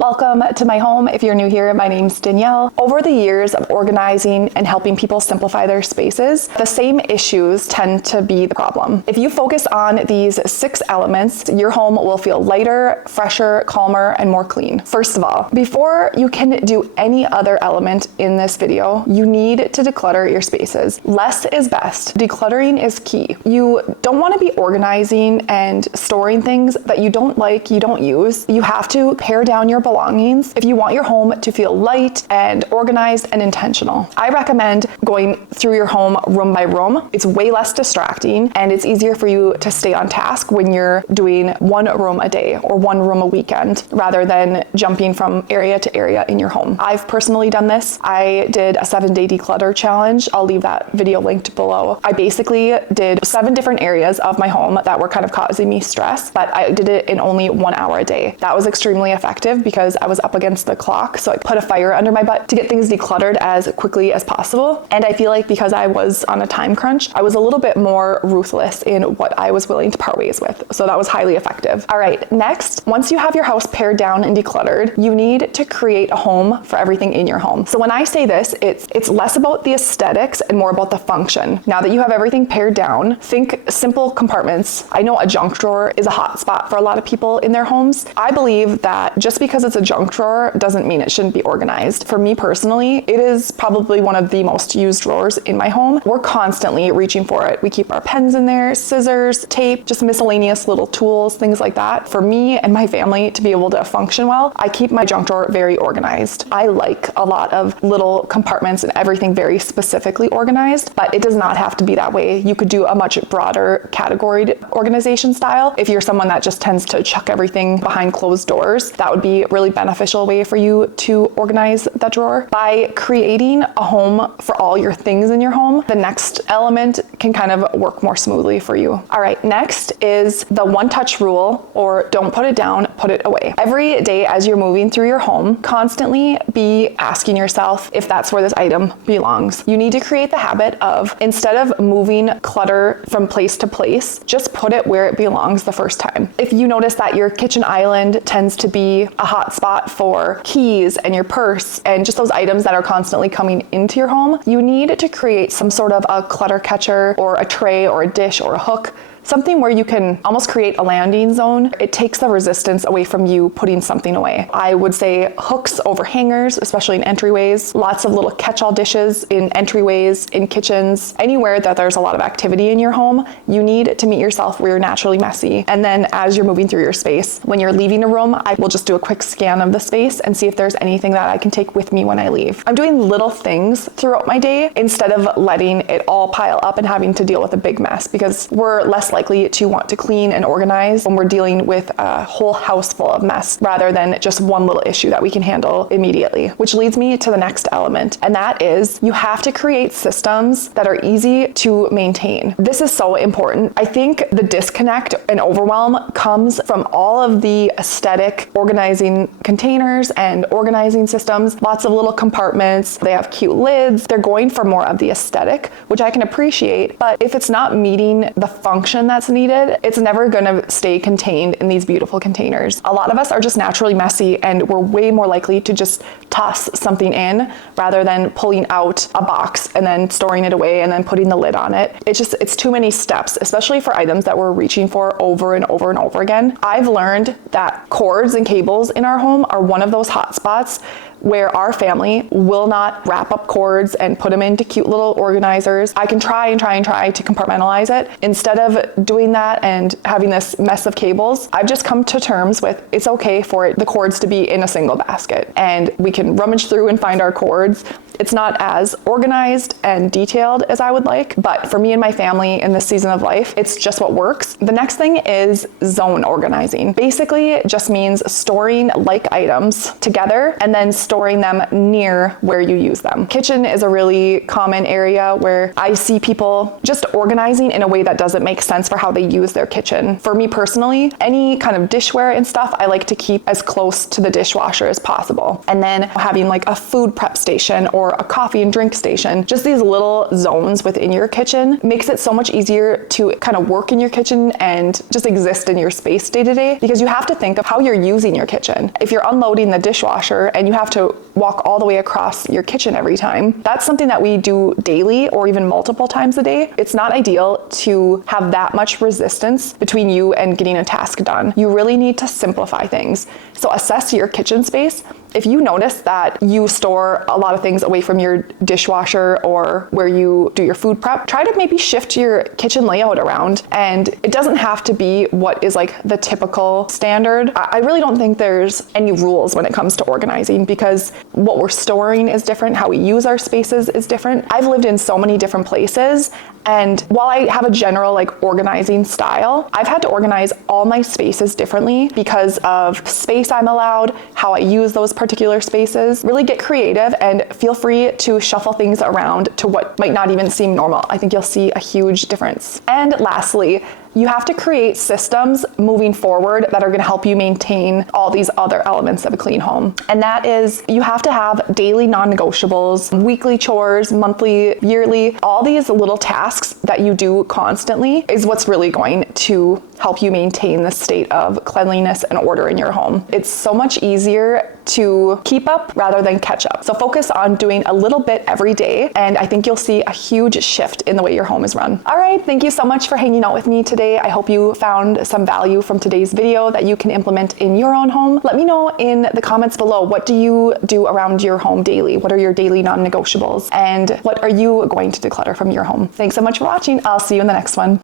Welcome to my home. If you're new here, my name's Danielle. Over the years of organizing and helping people simplify their spaces, the same issues tend to be the problem. If you focus on these 6 elements, your home will feel lighter, fresher, calmer, and more clean. First of all, before you can do any other element in this video, you need to declutter your spaces. Less is best. Decluttering is key. You don't want to be organizing and storing things that you don't like, you don't use. You have to pare down your belongings if you want your home to feel light and organized and intentional. I recommend going through your home room by room. It's way less distracting and it's easier for you to stay on task when you're doing one room a day or one room a weekend rather than jumping from area to area in your home. I've personally done this. I did a 7-day declutter challenge. I'll leave that video linked below. I basically did 7 different areas of my home that were kind of causing me stress, but I did it in only 1 hour a day. That was extremely effective because I was up against the clock, so I put a fire under my butt to get things decluttered as quickly as possible. And I feel like because I was on a time crunch, I was a little bit more ruthless in what I was willing to part ways with. So that was highly effective. All right, next, once you have your house pared down and decluttered, you need to create a home for everything in your home. So when I say this, it's less about the aesthetics and more about the function. Now that you have everything pared down, think simple compartments. I know a junk drawer is a hot spot for a lot of people in their homes. I believe that just because it's a junk drawer doesn't mean it shouldn't be organized. For me personally, it is probably one of the most used drawers in my home. We're constantly reaching for it. We keep our pens in there, scissors, tape, just miscellaneous little tools, things like that. For me and my family to be able to function well, I keep my junk drawer very organized. I like a lot of little compartments and everything very specifically organized, but it does not have to be that way. You could do a much broader categoried organization style. If you're someone that just tends to chuck everything behind closed doors, that would be a really beneficial way for you to organize that drawer. By creating a home for all your things in your home, the next element can kind of work more smoothly for you. All right, next is the one-touch rule, or don't put it down, put it away. Every day as you're moving through your home, constantly be asking yourself if that's where this item belongs. You need to create the habit of, instead of moving clutter from place to place, just put it where it belongs the first time. If you notice that your kitchen island tends to be a hot spot for keys and your purse and just those items that are constantly coming into your home, you need to create some sort of a clutter catcher or a tray or a dish or a hook, something where you can almost create a landing zone. It takes the resistance away from you putting something away. I would say hooks over hangers, especially in entryways, lots of little catch-all dishes in entryways, in kitchens, anywhere that there's a lot of activity in your home. You need to meet yourself where you're naturally messy. And then as you're moving through your space, when you're leaving a room, I will just do a quick scan of the space and see if there's anything that I can take with me when I leave. I'm doing little things throughout my day instead of letting it all pile up and having to deal with a big mess, because we're less likely to want to clean and organize when we're dealing with a whole house full of mess rather than just one little issue that we can handle immediately. Which leads me to the next element, and that is you have to create systems that are easy to maintain. This is so important. I think the disconnect and overwhelm comes from all of the aesthetic organizing containers and organizing systems, lots of little compartments, they have cute lids, they're going for more of the aesthetic, which I can appreciate, but if it's not meeting the function that's needed, it's never gonna stay contained in these beautiful containers. A lot of us are just naturally messy and we're way more likely to just toss something in rather than pulling out a box and then storing it away and then putting the lid on it. It's too many steps, especially for items that we're reaching for over and over and over again. I've learned that cords and cables in our home are one of those hot spots where our family will not wrap up cords and put them into cute little organizers. I can try to compartmentalize it. Instead of doing that and having this mess of cables, I've just come to terms with it's okay for the cords to be in a single basket and we can rummage through and find our cords. It's not as organized and detailed as I would like, but for me and my family in this season of life, it's just what works. The next thing is zone organizing. Basically, it just means storing like items together and then storing them near where you use them. Kitchen is a really common area where I see people just organizing in a way that doesn't make sense for how they use their kitchen. For me personally, any kind of dishware and stuff, I like to keep as close to the dishwasher as possible. And then having like a food prep station or a coffee and drink station, just these little zones within your kitchen makes it so much easier to kind of work in your kitchen and just exist in your space day to day, because you have to think of how you're using your kitchen. If you're unloading the dishwasher and you have to walk all the way across your kitchen every time, that's something that we do daily or even multiple times a day. It's not ideal to have that much resistance between you and getting a task done. You really need to simplify things. So assess your kitchen space. If you notice that you store a lot of things away from your dishwasher or where you do your food prep, try to maybe shift your kitchen layout around. And it doesn't have to be what is like the typical standard. I really don't think there's any rules when it comes to organizing, because what we're storing is different, how we use our spaces is different. I've lived in so many different places, and while I have a general like organizing style, I've had to organize all my spaces differently because of space I'm allowed, how I use those particular spaces. Really get creative and feel free to shuffle things around to what might not even seem normal. I think you'll see a huge difference. And lastly, you have to create systems moving forward that are going to help you maintain all these other elements of a clean home. And that is, you have to have daily non-negotiables, weekly chores, monthly, yearly. All these little tasks that you do constantly is what's really going to help you maintain the state of cleanliness and order in your home. It's so much easier to keep up rather than catch up. So focus on doing a little bit every day, and I think you'll see a huge shift in the way your home is run. All right, thank you so much for hanging out with me today. I hope you found some value from today's video that you can implement in your own home. Let me know in the comments below, what do you do around your home daily? What are your daily non-negotiables? And what are you going to declutter from your home? Thanks so much for watching. I'll see you in the next one.